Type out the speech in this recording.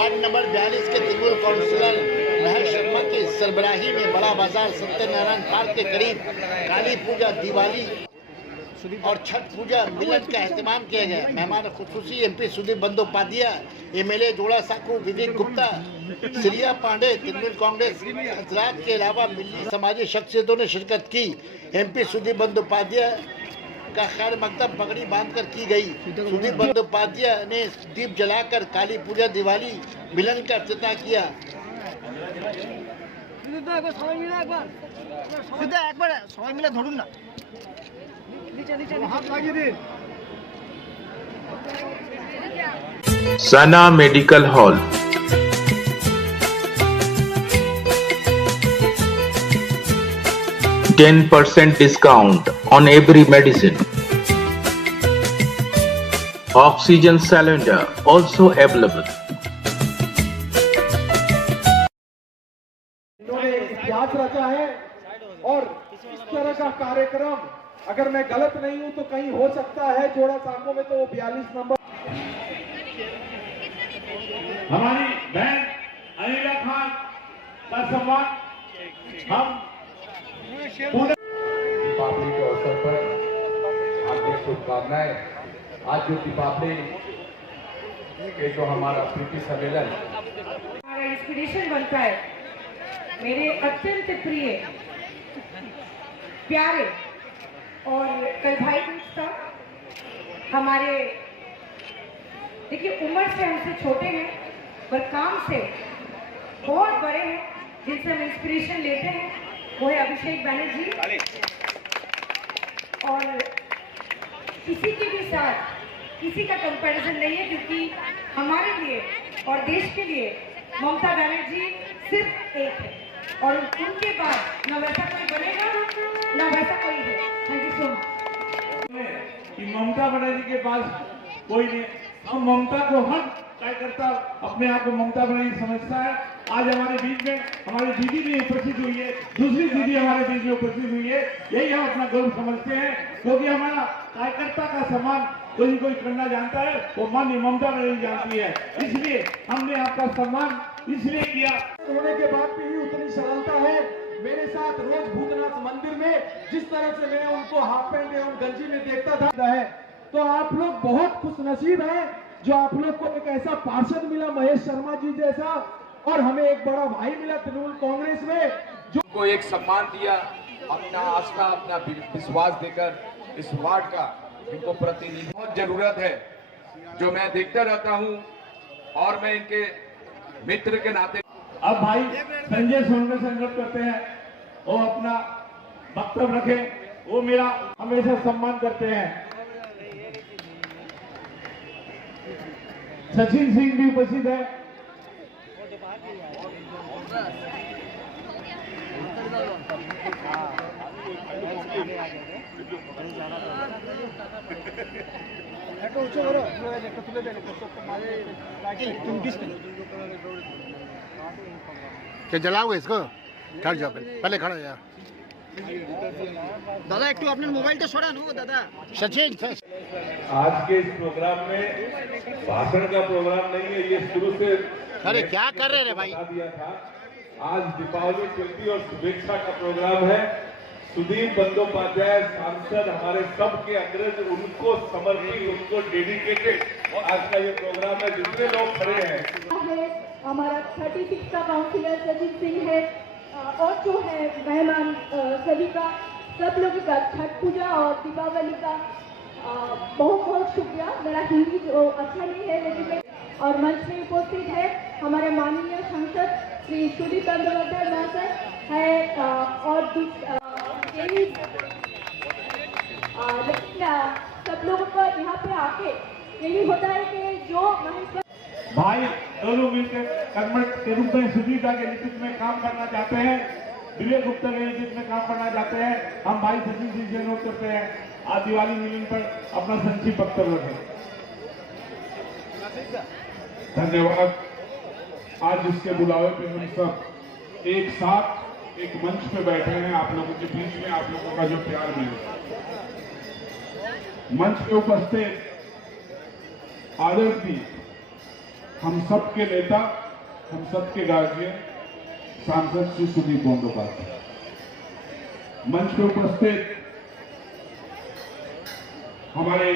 Ward number 42 के Trinamool councillor Mahesh Sharma की सरबराही में बड़ा बाजार सत्यनारायण पार्क के करीब काली पूजा, दिवाली और छठ पूजा मिलन का एहतमाम किया गया। मेहमान खुसूसी एमपी सुदीप बंदोपाध्याय, एमएलए जोड़ा साकू, विवेक गुप्ता, श्रिया पांडे, तृणमूल कांग्रेस हजरात के अलावा मिली समाजी शख्सियतों ने शिरकत की। एमपी सुदीप बंदोपाध्याय का खैर मकदम पगड़ी बांधकर की गई। सुदीप बंदोपाध्याय ने दीप जलाकर काली पूजा, दिवाली मिलन का इफ्तिताह किया। सना medical hall, %10 discount on every medicine. Oxygen cylinder also available. इन्होंने इतिहास रचा है और इस तरह का कार्यक्रम, अगर मैं गलत नहीं हूं तो कहीं हो सकता है जोड़ा साको में, तो वो 42 नंबर। हमारी बहन अनिला खान का सम्मान हम दीपावली के अवसर पर आपको शुभकामनाएं। आज जो दीपावली के जो हमारा प्रीति सम्मेलन हमारा इंस्पिरेशन बनता है। मेरे अत्यंत प्रिय, प्यारे और कल भाई दूज था हमारे, देखिए उम्र से हमसे छोटे हैं पर काम से बहुत बड़े हैं, जिनसे हम इंस्पिरेशन लेते हैं, वो है अभिषेक बैनर्जी। और किसी के भी साथ किसी का कंपैरिजन नहीं है, क्योंकि हमारे लिए और देश के लिए ममता बनर्जी सिर्फ एक है और उनके बाद न वैसा कोई बनेगा न वैसा कोई है। Thank you so much. कि ममता बनर्जी के पास कोई नहीं, हम ममता को हर कार्यकर्ता अपने आप को ममता बनर्जी समझता है। आज हमारे बीच में हमारी दीदी भी उपस्थित हुई है, दूसरी दीदी हमारे बीच में उपस्थित हुई है, यही हम अपना गर्व समझते हैं, क्योंकि हमारा कार्यकर्ता का सम्मान कोई करना जानता है, वो माननीय ममता बनर्जी जानती है। इसलिए हमने आपका सम्मान इसलिए किया। होने के बाद भी उतनी शांता है। मेरे साथ रोज भूतनाथ मंदिर में जिस तरह से मैं उनको हाफ पैंट एवं गंजी में देखता था है, तो आप लोग बहुत खुश नसीब हैं जो आप लोग को एक ऐसा पार्षद मिला महेश शर्मा जी जैसा, और हमें एक बड़ा भाई मिला तृणमूल कांग्रेस में जो को एक सम्मान दिया, अपना आस्था, अपना विश्वास देकर इस वार्ड का इनको प्रतिनिधि बहुत जरूरत है, जो मैं देखता रहता हूं और मैं इनके मित्र के नाते। अब भाई संजय सोनकर संकल्प करते हैं वो अपना वक्तव्य रखे, वो मेरा हमेशा सम्मान करते हैं। सचिन सिंह भी उपस्थित है। क्या जलाओगे इसको? खड़ जाओ, पहले खड़ा यार। दादा एक तो आपने मोबाइल तो छोड़ा नो दादा। सचिन आज के इस प्रोग्राम में भाषण का प्रोग्राम नहीं है, ये शुरू से अरे क्या कर रहे हैं भाई? दिया था। आज दीपावली चलती और शुभेच्छा का प्रोग्राम है। सुदीप बंदोपाध्याय सांसद हमारे सबके अग्रज, उनको समर्पित, उनको डेडिकेटेड आज का ये प्रोग्राम है। जितने लोग खड़े हैं, हमारा 36 का काउंसिलर सचिन सिंह है और जो है मेहमान सभी का, सब लोगों का छठ पूजा और दीपावली का बहुत बहुत शुक्रिया। मेरा हिंदी जो अच्छा नहीं है लेकिन और मंच में उपस्थित है हमारे माननीय सांसद श्री सुदीप बंदोपाध्याय महाशय है और सब लोगों को यहाँ पे आके यही होता है कि जो भाई दोनों मिलकर कर्मठ के रूप में सुदीप के नेतृत्व में काम करना चाहते हैं, विवेक गुप्ता के नेतृत्व में काम करना चाहते हैं। हम भाई सचिन सिंह से अनुरोध करते हैं आज दिवाली मिलन पर अपना संक्षिप्त वक्तव्य रखें। धन्यवाद। आज इसके बुलावे पे हम सब एक साथ एक मंच पे बैठे हैं, आप लोगों के बीच में आप लोगों का जो प्यार मिले। मंच पे उपस्थित आदरणीय हम सबके नेता, हम सबके गार्जियन, सांसद श्री सुदीप बंदोपाध्याय, मंच पे उपस्थित हमारे